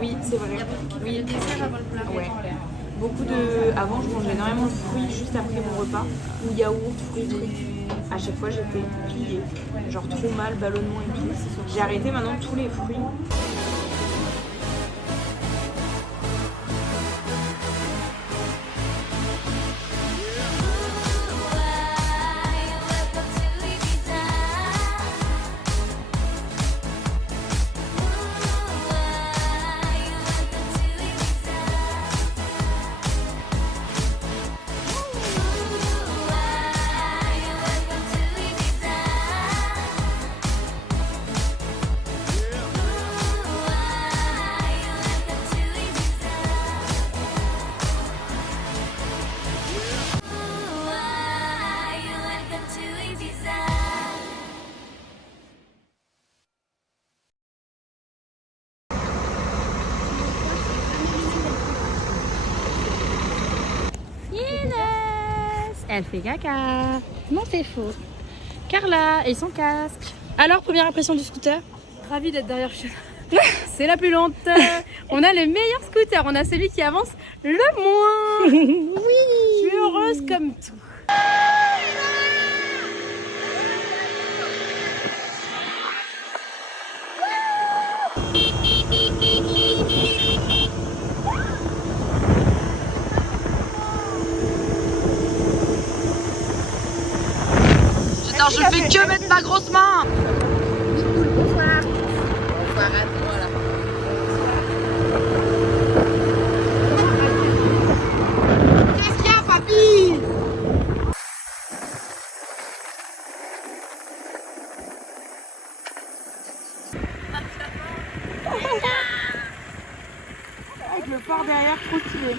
Oui, c'est vrai. Il y a beaucoup Oui. de dessert avant le plat. Ouais. Beaucoup de... Avant, je mangeais énormément de fruits juste après mon repas. Ou yaourt, fruits, trucs. À chaque fois, j'étais pliée. Genre trop mal, ballonnement et tout. J'ai arrêté maintenant tous les fruits. Elle fait caca. Non, c'est faux. Carla et son casque. Alors, première impression du scooter? Ravie d'être derrière chez C'est la plus lente. On a les meilleurs scooters. On a celui qui avance le moins. Oui. Je suis heureuse comme tout. Putain, je fais que mettre ma grosse main. Bonsoir. Bonsoir à toi là. Qu'est-ce qu'il y a, papy? Avec le phare derrière, trop stylé.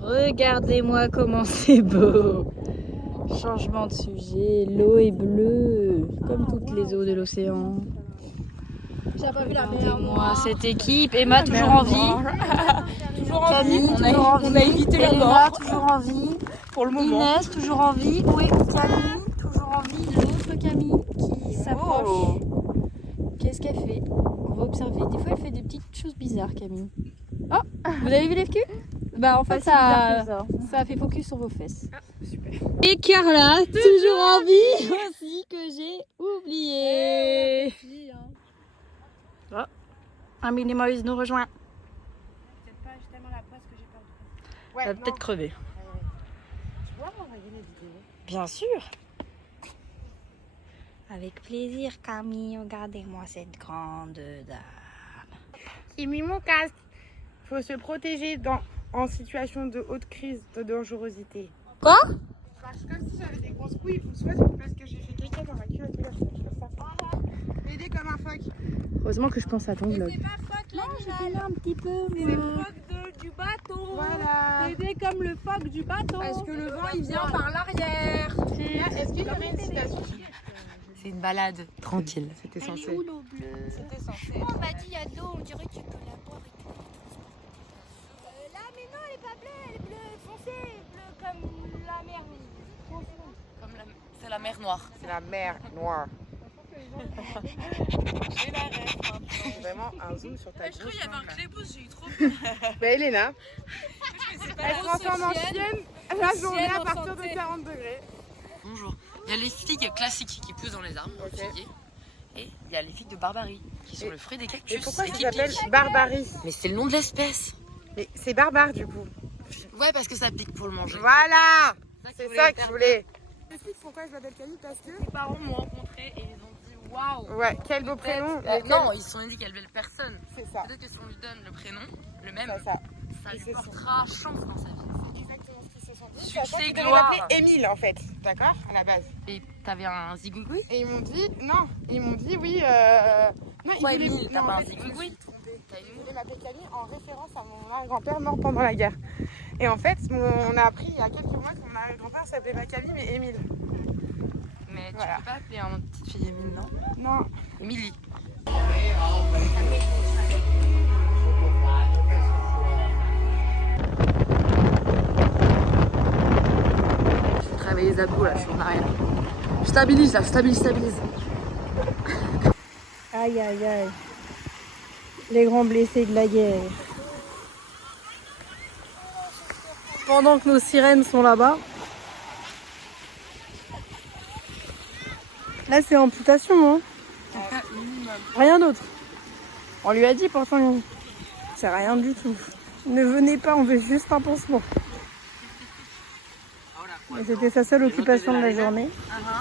Regardez-moi comment c'est beau. Changement de sujet, l'eau est bleue, comme toutes les eaux de l'océan. J'ai pas vu la mer. Regardez-moi cette équipe. Emma, toujours en vie. Toujours en Camille, vie. toujours en vie. On a évité la Elena, mort. toujours en vie. Pour le moment. Inès, toujours en vie. Oui, Camille, toujours en vie. L'autre Camille qui s'approche. Qu'est-ce qu'elle fait? On va observer. Des fois, elle fait des petites choses bizarres, Camille. Oh, vous avez vu les culs? Bah, en fait, ça a fait focus sur vos fesses. Ah, super. Et Carla, toujours en vie aussi, que j'ai oublié. Oh, Amélie Moïse nous rejoint. Peut-être pas, j'ai tellement la presse que j'ai perdu. Ouais, Elle va peut-être crever. Tu pourras m'envoyer les vidéos? Bien sûr. Avec plaisir, Camille. Regardez-moi cette grande dame. J'ai mis mon casque. Faut se protéger en situation de haute crise de dangerosité. Quoi? Parce que comme si j'avais des grosses couilles, ou soit parce que j'ai fait caca dans ma culotte et là je fais ça. M'aider comme un phoque. Heureusement que je pense à ton vlog. C'est pas phoque l'animal. Un petit peu. C'est le phoque du bateau. Voilà. T'aider comme le phoque du bateau. Parce que le vent il vient par l'arrière. Est-ce qu'il y aurait une citation? C'est une balade tranquille. C'était Elle est censé. où l'eau bleue? C'était censé. On m'a dit il y a de l'eau, on dirait que tu peux la boire et tout. Là, mais non, elle est pas bleue, elle est bleue foncée, bleue comme la mer profonde. C'est la mer Noire. C'est la mer noire. J'ai la rêve. Vraiment un zoom sur ta Je crois qu'il y avait un clébousse, j'ai eu trop Bah Elena, peur. elle se transforme en chienne la journée à partir de 40 degrés. Bonjour. Il y a les figues classiques qui poussent dans les arbres, Ok. figuiers. Et il y a les figues de Barbarie, qui sont le fruit des cactus. Et pourquoi ça qui s'appelle piquent. barbarie? Mais c'est le nom de l'espèce. Mais c'est barbare du coup. Ouais, parce que ça pique pour le manger. Voilà. C'est que ça que je voulais. J'explique pourquoi je m'appelle Camille parce que... Mes parents m'ont rencontré et ils ont dit waouh. Ouais, quel beau prénom. mais Non, ils se sont dit quelle belle personne. C'est ça. Peut-être que si on lui donne le prénom, le même, Ça. ça Ils lui se portera chance dans sa vie. C'est exactement ce qu'ils se sont dit. Succès, Sachant qu'ils devaient gloire. m'appeler Émile en fait. D'accord? À la base. Et t'avais un zigouigoui? Et ils m'ont dit, non, ils m'ont dit oui. Non, Pourquoi ils voulaient. Émile? T'as non, pas en un fait, zigouigoui? Ils voulaient m'appeler Camille en référence à mon arrière-grand-père mort pendant la guerre. Et en fait, on a appris il y a quelques mois que mon arrière-grand-père s'appelait pas Camille mais Émile. Mais tu Voilà. peux pas appeler une petite fille Émile, non? Non. Émilie. les abdos là, je suis en arrière. Je stabilise là, stabilise. Aïe aïe aïe. Les grands blessés de la guerre. Pendant que nos sirènes sont là-bas. Là c'est amputation, hein. Rien d'autre. On lui a dit pourtant, c'est rien du tout. Ne venez pas, on veut juste un pansement. Et c'était sa seule occupation de la journée.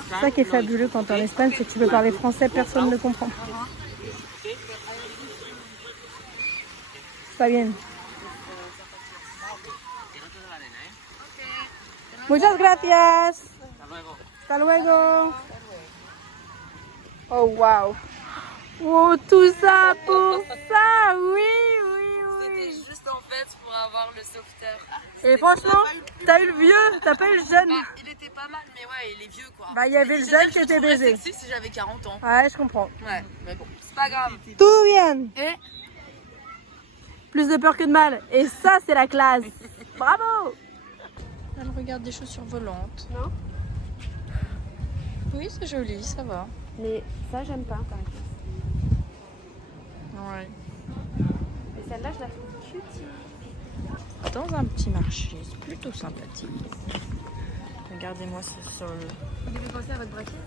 C'est ça qui est fabuleux quand t'es en Espagne, c'est que tu peux parler français, personne ne comprend. Está bien. Muchas gracias. Hasta luego. Oh wow. Oh tout ça pour ça, oui. C'était juste en fait pour avoir le sauveteur. Et franchement, t'as eu le vieux, t'as pas eu le jeune. Bah, il était pas mal, mais ouais, il est vieux quoi. Bah il y avait le jeune qui était baisé. Sexy si j'avais 40 ans. Ouais, je comprends. Ouais, mais bon, c'est pas grave. Tout bien. Et Plus de peur que de mal. Et ça, c'est la classe. Bravo. elle regarde des chaussures volantes. Non. Oui, c'est joli, ça va. Mais ça, j'aime pas. Ouais. Mais celle-là, je la trouve cutie. Dans un petit marché, c'est plutôt sympathique. Regardez-moi ce sol. Vous devez penser à votre bracelet.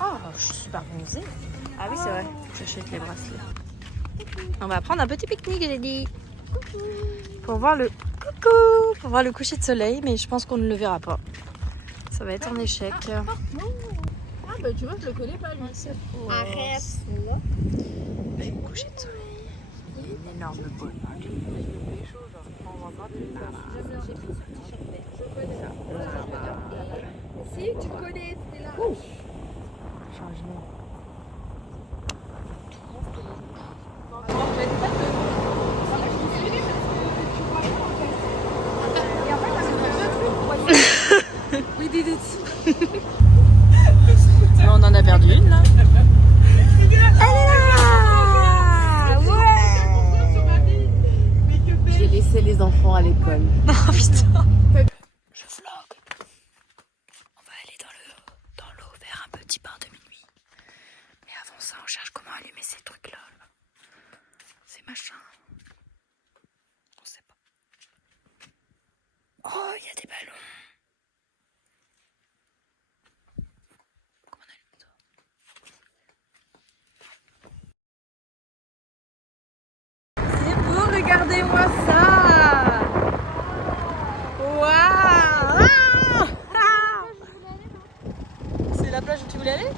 Oh, je suis super bronzée. Ah oui, c'est vrai. J'achète les bracelets. On va prendre un petit pique-nique, j'ai dit. Pour voir le pour voir le coucher de soleil, mais je pense qu'on ne le verra pas. Ça va être un échec. Ah bah tu vois, je le connais pas lui. Arrête. Le coucher de soleil. Il y a une énorme boule. Si, tu connais, c'était là. Changement. We did it. On en a perdu une là. J'ai laissé les enfants à l'école. Oh putain. Je vlog. On va aller dans l'eau faire un petit bain de minuit. Mais avant ça, on cherche comment allumer ces trucs là. Ces machins. On sait pas. Oh, il y a des ballons. Comment on allume ça? C'est beau, regardez-moi ça. Waouh. C'est la plage où tu voulais aller?